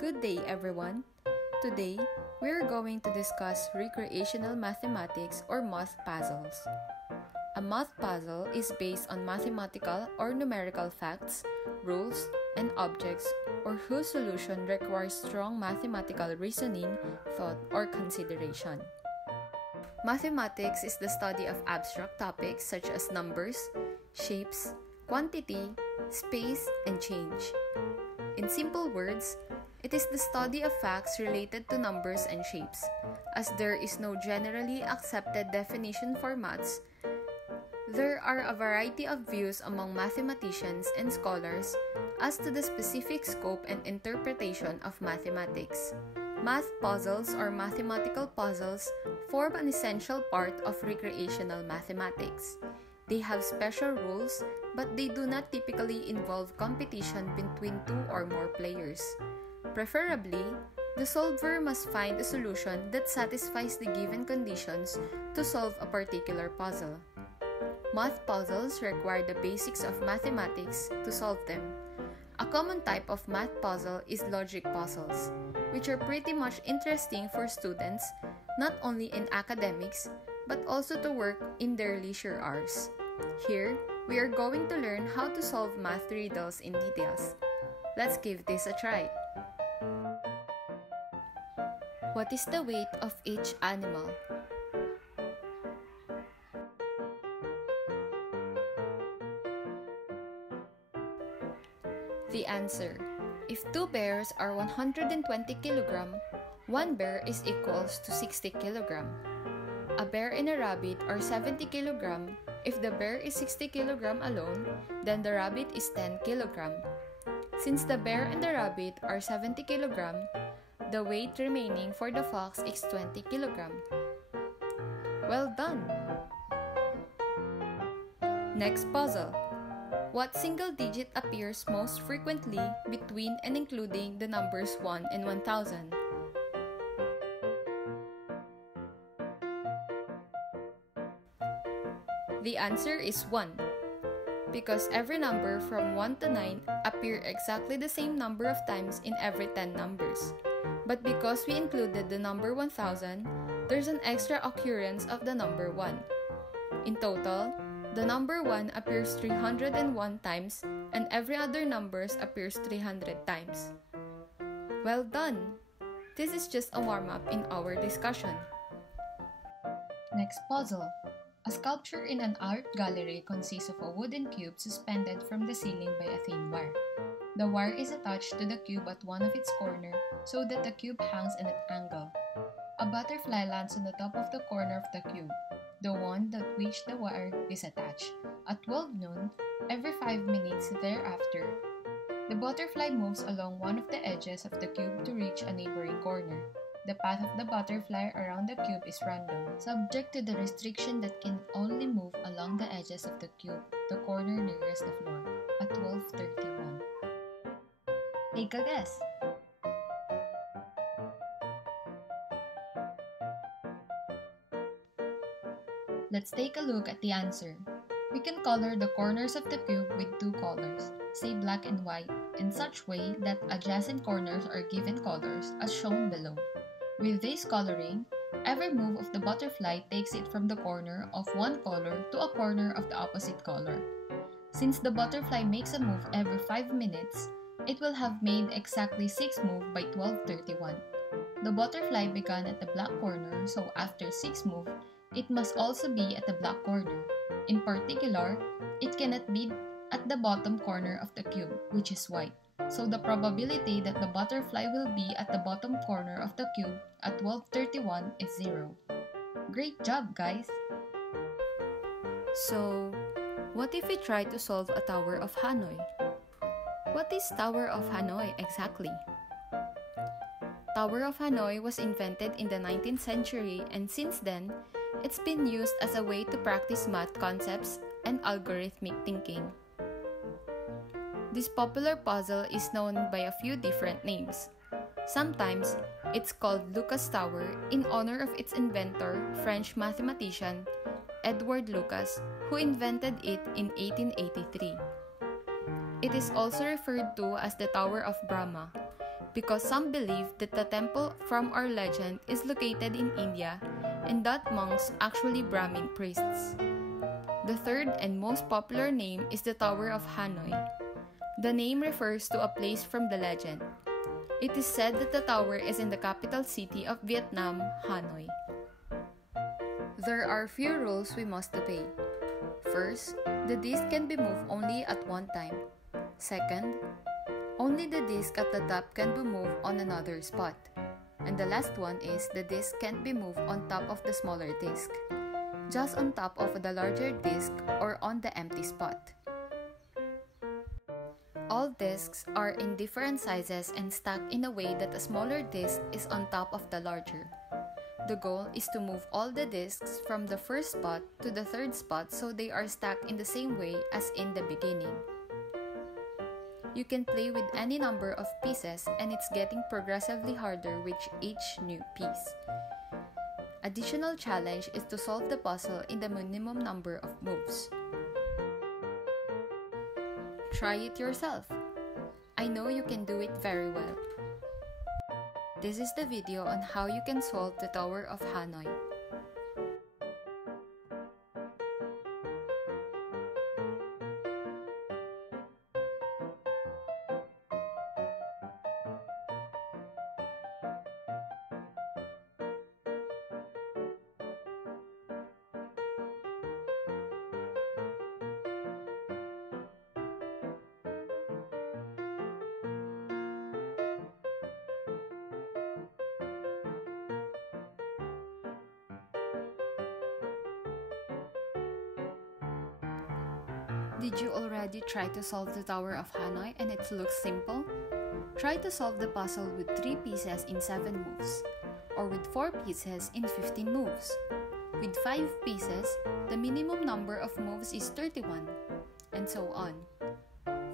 Good day, everyone. Today, we are going to discuss recreational mathematics or math puzzles. A math puzzle is based on mathematical or numerical facts, rules, and objects, or whose solution requires strong mathematical reasoning, thought, or consideration. Mathematics is the study of abstract topics such as numbers, shapes, quantity, space, and change. In simple words, it is the study of facts related to numbers and shapes. As there is no generally accepted definition for maths, there are a variety of views among mathematicians and scholars as to the specific scope and interpretation of mathematics. Math puzzles or mathematical puzzles form an essential part of recreational mathematics. They have special rules, but they do not typically involve competition between two or more players. Preferably, the solver must find a solution that satisfies the given conditions to solve a particular puzzle. Math puzzles require the basics of mathematics to solve them. A common type of math puzzle is logic puzzles, which are pretty much interesting for students not only in academics but also to work in their leisure hours. Here, we are going to learn how to solve math riddles in details. Let's give this a try. What is the weight of each animal? The answer: if two bears are 120 kg, one bear is equals to 60 kg. A bear and a rabbit are 70 kg. If the bear is 60 kg alone, then the rabbit is 10 kg. Since the bear and the rabbit are 70 kg, the weight remaining for the fox is 20 kg. Well done! Next puzzle. What single digit appears most frequently between and including the numbers 1 and 1000? The answer is 1, because every number from 1 to 9 appear exactly the same number of times in every 10 numbers. But because we included the number 1000, there's an extra occurrence of the number 1. In total, the number 1 appears 301 times and every other numbers appears 300 times. Well done! This is just a warm-up in our discussion. Next puzzle. A sculpture in an art gallery consists of a wooden cube suspended from the ceiling by a thin wire. The wire is attached to the cube at one of its corners so that the cube hangs at an angle. A butterfly lands on the top of the corner of the cube, the one that which the wire is attached. At 12 noon, every 5 minutes thereafter, the butterfly moves along one of the edges of the cube to reach a neighboring corner. The path of the butterfly around the cube is random, subject to the restriction that can only move along the edges of the cube, the corner nearest the floor, at 12:31. Take a guess! Let's take a look at the answer. We can color the corners of the cube with two colors, say black and white, in such way that adjacent corners are given colors as shown below. With this coloring, every move of the butterfly takes it from the corner of one color to a corner of the opposite color. Since the butterfly makes a move every 5 minutes, it will have made exactly 6 moves by 12:31. The butterfly began at the black corner, so after 6 moves, it must also be at the black corner. In particular, it cannot be at the bottom corner of the cube, which is white. So the probability that the butterfly will be at the bottom corner of the cube at 12:31 is 0. Great job, guys! So, what if we try to solve a Tower of Hanoi? What is Tower of Hanoi exactly? Tower of Hanoi was invented in the 19th century, and since then, it's been used as a way to practice math concepts and algorithmic thinking. This popular puzzle is known by a few different names. Sometimes, it's called Lucas Tower in honor of its inventor, French mathematician Edward Lucas, who invented it in 1883. It is also referred to as the Tower of Brahma, because some believe that the temple from our legend is located in India and that monks actually Brahmin priests. The third and most popular name is the Tower of Hanoi. The name refers to a place from the legend. It is said that the tower is in the capital city of Vietnam, Hanoi. There are few rules we must obey. First, the disc can be moved only at one time. Second, only the disc at the top can be moved on another spot. And the last one is the disc can't be moved on top of the smaller disc, just on top of the larger disc or on the empty spot. All discs are in different sizes and stacked in a way that a smaller disc is on top of the larger. The goal is to move all the discs from the first spot to the third spot so they are stacked in the same way as in the beginning. You can play with any number of pieces and it's getting progressively harder with each new piece. Additional challenge is to solve the puzzle in the minimum number of moves. Try it yourself. I know you can do it very well. This is the video on how you can solve the Tower of Hanoi. Did you already try to solve the Tower of Hanoi and it looks simple? Try to solve the puzzle with 3 pieces in 7 moves, or with 4 pieces in 15 moves. With 5 pieces, the minimum number of moves is 31, and so on.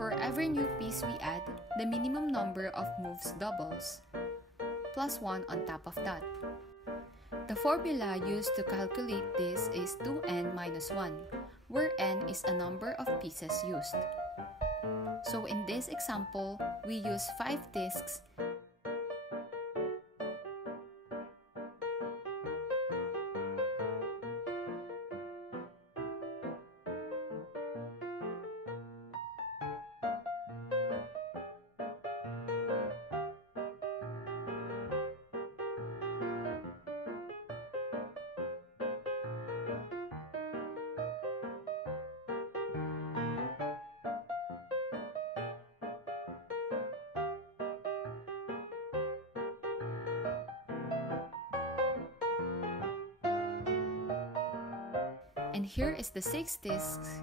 For every new piece we add, the minimum number of moves doubles, plus 1 on top of that. The formula used to calculate this is 2n minus 1, where n is a number of pieces used. So in this example, we use 5 discs and here is the 6 discs.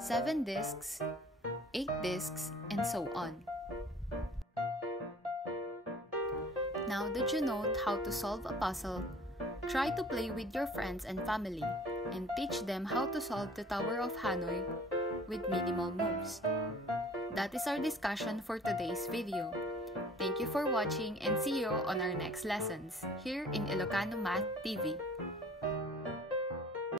Seven discs, 8 discs, and so on. Now that you know how to solve a puzzle, try to play with your friends and family and teach them how to solve the Tower of Hanoi with minimal moves. That is our discussion for today's video. Thank you for watching and see you on our next lessons here in Ilocano Math TV.